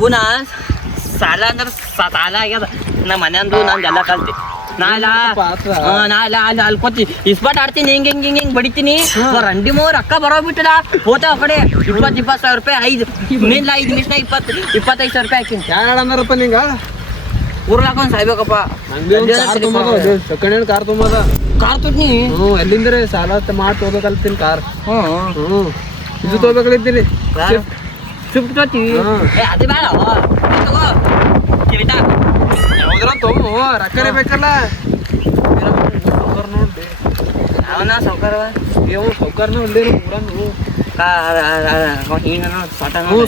ಇವನ ಸಾಲ ಅಂದ್ರೆ ಸಾಲ ಆಗ್ಯದ ನಮ್ಮ ಮನೆಯಂದು ನಂದು ಎಲ್ಲ ಕಲ್ತಿ ನಾಳೆ ಅಲ್ಲಿ ಅಲ್ಕೋತಿ ಇಸ್ಪಾಟ್ ಆಡ್ತೀನಿ ಹಿಂಗೆ ಬಡಿತೀನಿ ರಂಡಿ ಮೂರು ಅಕ್ಕ ಬರೋ ಬಿಟ್ಟದ ಹೋತಾವ ಕಡೆ 20 ಸಾವಿರ ರೂಪಾಯಿ 5 ನಿಮಿಷ 25 ಸಾವಿರ ರೂಪಾಯಿ ಹಾಕಿನಿ ಯಾರಪ್ಪ ನಿಂಗ ಊರ್ಲಾಕೊಂಡ್ ಸಾಯ್ಬೇಕಪ್ಪ ಸೆಕೆಂಡ್ ಹ್ಯಾಂಡ್ ಕಾರ್ ತುಂಬದ ಕಾರ್ ತೊಟ್ನಿ ಎಲ್ಲಿಂದ್ರೆ ಸಾಲ ಮಾಡಿ ತಗೋಬೇಕಲ್ತೀನಿ ಕಾರ್ ಇದು ತಗೋಬೇಕಲ್ಲಿದ್ದೀನಿ ಸ್ವಿಫ್ಟ್ ತೊಗೊತೀವಿ ಅದು ಬೇಡ ತಗೋ ಕಿರೀಟ ಯಾವ್ದ್ರ ತೊಗೊ ರೊಕ್ಕನೇ ಬೇಕಲ್ಲ ನೋಡಿ ಅವನ ಸೌಕರ್ಯ ನೀವು ಸೌಕರ್ನ ಒಳ್ಳೇನು ಊರನ್ನು ಹಿಂಗ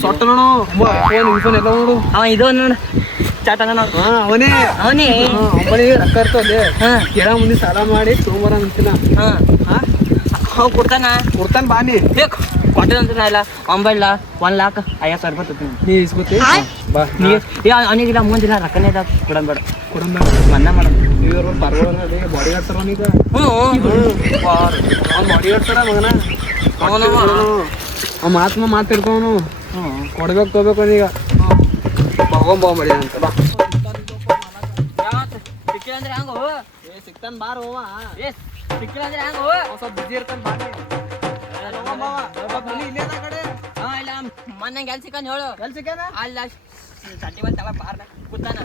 ಸೊಟ್ಟ ನೋಡು ಫೋನ್ ಎಲ್ಲ ನೋಡು ಅವ ಇದು ನೋಡು ಚಾಟ ನೋಡು ಅವನೇ ಒಬ್ಬನಿಗೆ ರೊಕ್ಕ ಇರ್ತದೆ ಕೆಳ ಮುಂದೆ ಸಾಲ ಮಾಡಿ ತಗೊಂಬರ ಅಂತಿನ ಅವ್ ಕೊಡ್ತಾನ ಬಾನಿ ಬೇಕು ಕೊಟ್ಟದಂತ ಇಲ್ಲ 1,50,50 ರೂಪಾಯಿ ನೀ ಇಸ್ಕೊತಿ ಬಾ ಅವನಿಗಿಲ್ಲ ಮುಂದಿಲ್ಲ ರೊಕ್ಕನೇ ಇದಾಗ ಕೊಡಂಬೇಡ ಮನ್ನ ಮಾಡ ಇವರು ಪರ್ವಡಿ ಬಾಡಿ ಆಡ್ತಾರ ಅವನೀಗ ಬಾಡಿ ಆಡ್ತಾರ ಮಗನ ಅವ ಮಾತಿರ್ತಾವನು ಕೊಡ್ಬೇಕು ತಗೋಬೇಕು ಅವನೀಗ ಬಾ ಮಡಿ ಅಂತ ಬಾ ಸಿಕ್ಕಿಲ್ಲ ಹಂಗ ಸಿಕ್ತಾನ ಬಾರ ಹೋವ ಸಿಕ್ಕಿಲ್ಲ ಹಂಗ ಸ್ವಲ್ಪ ಬಿಜಿ ಇರ್ತಾನ ಬಾರಿ ಮೊನ್ನೆ ಎಲ್ ಸಿಕ್ಕಂದ್ ಹೇಳು ಎಲ್ ಸಿಕ್ಕಾನ ಅಲ್ಲ ಚಟ್ಟಿ ಬಂದ ತಳ ಬಾರ್ದ ಕೂತಾನ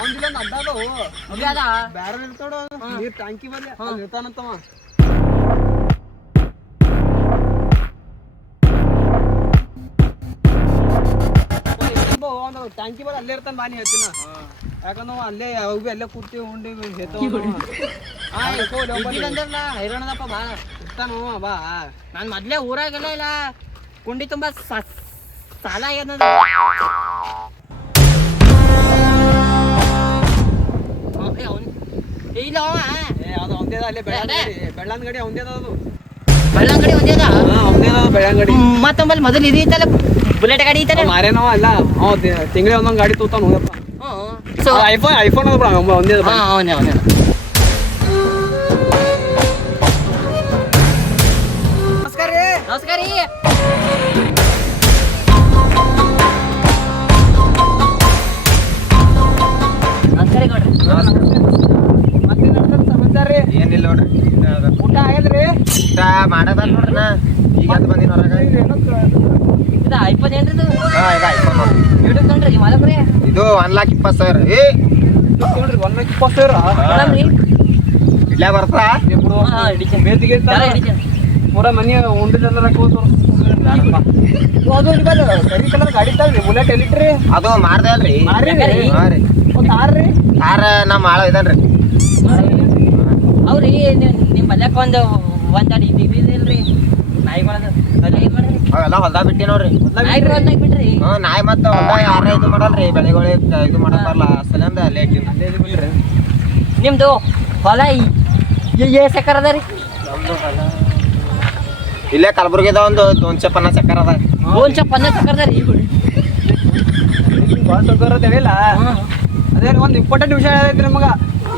ಅವ್ನಿಲ್ಲ ಅಡ್ಡಾದವು ಅದ ಬ್ಯಾರ ಇರ್ತಾಡ ನೀರ್ ಟ್ಯಾಂಕಿ ಬಲ್ಲಿ ಇರ್ತಾನಂತವ ಟ್ಯಾಂಕಿ ಬಲ್ಲಿ ಅಲ್ಲೇ ಇರ್ತಾನ ಬಾನಿ ಹೇಳ್ತೀನ ಯಾಕಂದ್ರೆ ಅಲ್ಲೇ ಅವು ಭೀ ಅಲ್ಲೇ ಕೂರ್ತೀವಿ ಉಂಡಿ ಬಂದಿರಲ್ಲ ಹೈರಾಣದಪ್ಪ ಬಾ ಇರ್ತಾನು ಬಾ ನಾನು ಮೊದ್ಲೇ ಊರಾಗೆಲ್ಲ ಇಲ್ಲ ಕುಂಡಿ ತುಂಬಾ ಸಾಲ ಆಗ್ಯದ ಇಲ್ಲ ಅದು ಒಂದೇ ಅಲ್ಲೇ ಬೆಳ್ಳಂದ ಗಡಿ ಒಂದೇ ಅದು ಬೆಳ್ಳಂಗಡಿ ಒಂದೇದ ಒಂದೇ ಬೆಳ್ಳಂಗಡಿ ಮತ್ತೊಂಬಲ್ಲಿ ಮೊದಲು ಇದು ಐತಲ್ಲ ಬುಲೆಟ್ ಗಾಡಿ ಐತಲ್ಲ ಮಾರೇನವ ಅಲ್ಲ ತಿಂಗಳಿಗೆ ಒಂದೊಂದು ಗಾಡಿ ತೂತಾನ ಹೋಗಪ್ಪ ಐಫೋನ್ ಅದ ಒಂದೇ ಅವನೇ ನಮಸ್ಕಾರ ರೀ ಸಮಾಚಾರ ರೀ ಏನಿಲ್ಲ ನೋಡ್ರಿ ಊಟ ಆಗ್ಯದ್ರಿ ಊಟ ಮಾಡದಲ್ಲ ನೋಡ್ರಿ ನಾ ಈಗ ಅಂತ ಬಂದಿನ ಹೊರಗ ಇದು ಐಫೋನ್ ಏನ್ರಿ ಇದು ಐಫೋನ್ ನೋಡ್ರಿ ಯೂಟ್ಯೂಬ್ ನೋಡ್ರಿ ಮಾಲಕ್ರಿ ಇದು 1,20,000 ನೋಡ್ರಿ 1,20,000 ಇಡ್ಲೇ ಬರ್ತಾ ಬೇತಿಗೆ ಪೂರ ಮನಿ ಉಂಡಿದೆಲ್ಲ ಕರಿ ಕಲರ್ ಗಾಡಿ ತಾಳ್ರಿ ಬುಲೆಟ್ ಎಲ್ಲಿಟ್ರಿ ಅದು ಮಾರ್ದೆ ಅಲ್ರಿ ಹಾ ರೀ ತಾರ್ರಿ ಕಾರ್ ನಮ್ಮ ಆಳ ಇದನ್ರಿ ಅವ್ರಿ ನಿಮ್ ಮಲ್ಯಾಕ ಒಂದ್ ಇಲ್ರಿ ನಾಯಿಗಳದ ಅವೆಲ್ಲ ಹೊಲ್ದಾಗ ಬಿಟ್ಟಿ ನೋಡ್ರಿ ನಾಯಿ ಹೊಲ್ದಾಗ ಬಿಟ್ರಿ ನಾಯಿ ಮತ್ತ ಹೊಲ್ದಾಗ ಯಾರ ಇದು ಮಾಡಲ್ರಿ ಬೆಳೆಗಳಿಗೆ ಇದು ಮಾಡತ್ತಾರಲ್ಲ ಸಲಿಂದ ಅಲ್ಲೇ ಇಟ್ಟಿರಿ ನಿಮ್ದು ಹೊಲ ಎಷ್ಟ್ ಎಕರ್ ಅದ ರೀ ಇಲ್ಲೇ ಕಲಬುರ್ಗಿದ ಒಂದು 250 ಎಕರ್ ಅದ 250 ಎಕರ್ ಅದ ರೀ ಭಾಳ ಸೌಕರ್ಯ ಹೇಳಿಲ್ಲ ಅದೇ ಒಂದು ಇಂಪಾರ್ಟೆಂಟ್ ವಿಷಯ ಐತ್ರಿ ನಮಗ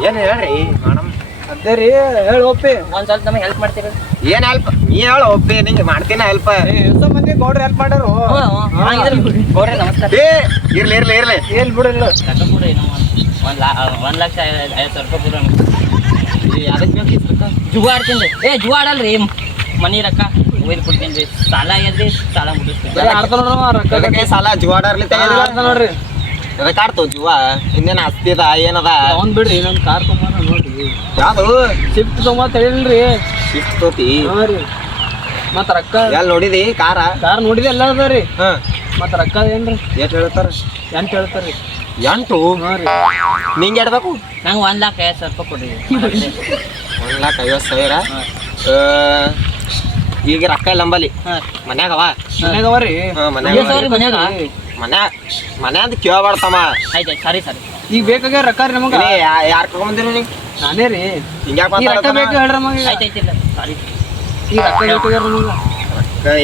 ಏನ್ ಹೇಳ್ರಿ ಮೇಡಮ್ ಅದೇ ರೀ ಹೇಳಿ ಒಪ್ಪಿ ಒಂದ್ ಸ್ವಲ್ಪ ನಮಗೆ ಹೆಲ್ಪ್ ಮಾಡ್ತೀರಿ ಏನ್ ಹೆಲ್ಪ್ ನೀ ಹೇಳು ಒಪ್ಪಿ ನಿಂಗೆ ಮಾಡ್ತೀನ ಹೆಲ್ಪ್ ಎಷ್ಟೋ ಮಂದಿ ಗೌಡ್ರು ಹೆಲ್ಪ್ ಮಾಡ್ಯಾರು ಗೌಡ್ರಿ ನಮಸ್ಕಾರ ಇರ್ಲಿ ಏನ್ ಬಿಡಿಲ್ಲ ರೊಕ್ಕ ಕೊಡ್ರಿ 1,50,000 ರೂಪಾಯಿ ಕೊಡ್ರಿ ಅದಕ್ಕೆ ಬೇಕು ಜುಗ ಆಡ್ತೀನಿ ಜುಗ ಆಡಲ್ರಿ ಮನಿ ರೊಕ್ಕ ಒಯ್ದು ಕೊಡ್ತೀನಿ ರೀ ಸಾಲ ಆಗ್ಯದ್ರಿ ಸಾಲ ಮುಗಿಸ್ತೀನಿ ಅದಕ್ಕೆ ಸಾಲ ಜುವಾಡರ್ಲಿ ನೋಡ್ರಿ ಅದಕ್ಕೆ ಆಡ್ತವ ಜುವ ಇನ್ನೇನ್ ಆಸ್ತಿ ಅದ ಏನದ ಅವ್ನ್ ಬಿಡ್ರಿ ನಮ್ ಕಾರ್ ತೊಗೊಂಬ ನೋಡ್ರಿ ಯಾವ್ದು ಶಿಫ್ಟ್ ತೊಗೊಂಬ ತಿಳಿಲ್ರಿ ಶಿಫ್ಟ್ ತೋತಿ ಮತ್ತ ರೊಕ್ಕ ಎಲ್ಲಿ ನೋಡಿದಿ ಕಾರ ನೋಡಿದೆ ಎಲ್ಲ ಅದಾರಿ ಹಾ ಮತ್ತ ರೊಕ್ಕ ಏನ್ರಿ ಎಷ್ಟು ಹೇಳ್ತಾರ ಎಂತ ಹೇಳ್ತಾರಿ 8 ನಿಂಗೆ ಇಡ್ಬೇಕು ನಂಗೆ 1,50,000 ರೂಪಾಯಿ ಕೊಡ್ರಿ 1,50,000 ಈಗ ರೊಕ್ಕ ಇಲ್ಲ ನಂಬಲ್ಲಿ ಮನ್ಯಾಗವ ಮನ್ಯಾಗವರಿ ಮನ್ಯಾಗ ಕೇಳಬಾರ್ದಮ್ಮ ಆಯ್ತು ಸರಿ ಈಗ ಬೇಕಾಗ್ಯ ರೊಕ್ಕ ರೀ ನಮಗ ಯಾರು ಕರ್ಕೊಂಬಂದಿರಿ ನೀವು ನಾನೇ ರೀ ಹಿಂಗ್ಯಾಕ ಈ ರೊಕ್ಕ ಬೇಕು ಹೇಳ್ರಿ ನಮಗೆ ಆಯ್ತಾಯ್ತಿಲ್ಲ ಸಾರಿ ಈ ರೊಕ್ಕ ಬೇಕಾಗ್ಯಾರ ನಮಗ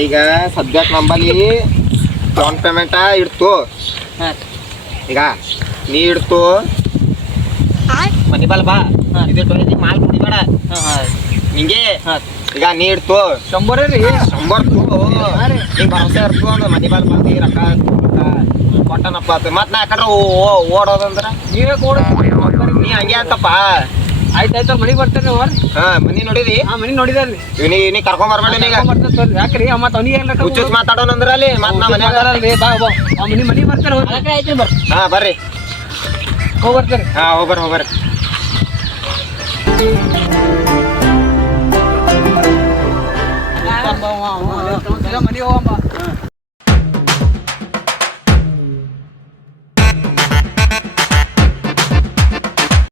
ಈಗ ಸದ್ಯಕ್ಕೆ ನಂಬಲ್ಲಿ ಡೌನ್ ಪೇಮೆಂಟ ಇಡ್ತು ಈಗ ನೀ ಇಡ್ತು ಮನಿ ಬಲ್ ಬಾ ಇದು ಮಾಲ್ ಕುಡಿಬೇಡ ನಿಂಗೆ ಈಗ ನೀ ಇಡ್ತು 100 ರೀ 100 ನೀ ಭರವಸೆ ಇರ್ತು ಅಂದ್ರ ಮನಿ ಬಾಲ್ ಬಂದಿ ರೊಕ್ಕ ಕೊಟ್ಟನಪ್ಪ ಆತು ಮತ್ ನಾ ಯಾಕಂದ್ರ ಓಡೋದಂದ್ರ ನೀವೇ ಕೂಡ ನೀ ಹಂಗೆ ಅಂತಪ್ಪ ಆಯ್ತಾಯ್ತು ಮನೆಗೆ ಬರ್ತೇನೆ ಹೋರಿ ಹಾ ಮನಿ ನೋಡಿದಿ ಹಾ ಮನೆ ನೋಡಿದಾರ್ರಿ ನೀ ಕರ್ಕೊಂಡ್ ಬರ್ಬೇಡ ಈಗ ಯಾಕ್ರಿ ಮತ್ತ ಅವ್ನಿಗೆ ಏನ್ ಹುಚ್ಚುಚ್ಚ್ ಮಾತಾಡೋಣಂದ್ರ ಅಲ್ಲಿ ಮತ್ ನಾ ಮನ್ಯಾಗ ಮನೆ ಬರ್ತಾರೆ ಆಯ್ತು ಬರ್ರಿ ಹಾ ಬರ್ರಿ ಹೋಗಿ ಬರ್ತಾರೆ ಹಾ ಹೋಗ್ಬರ್ರಿ ಮನೆಗೆ ಹೋಗಮ್ಮ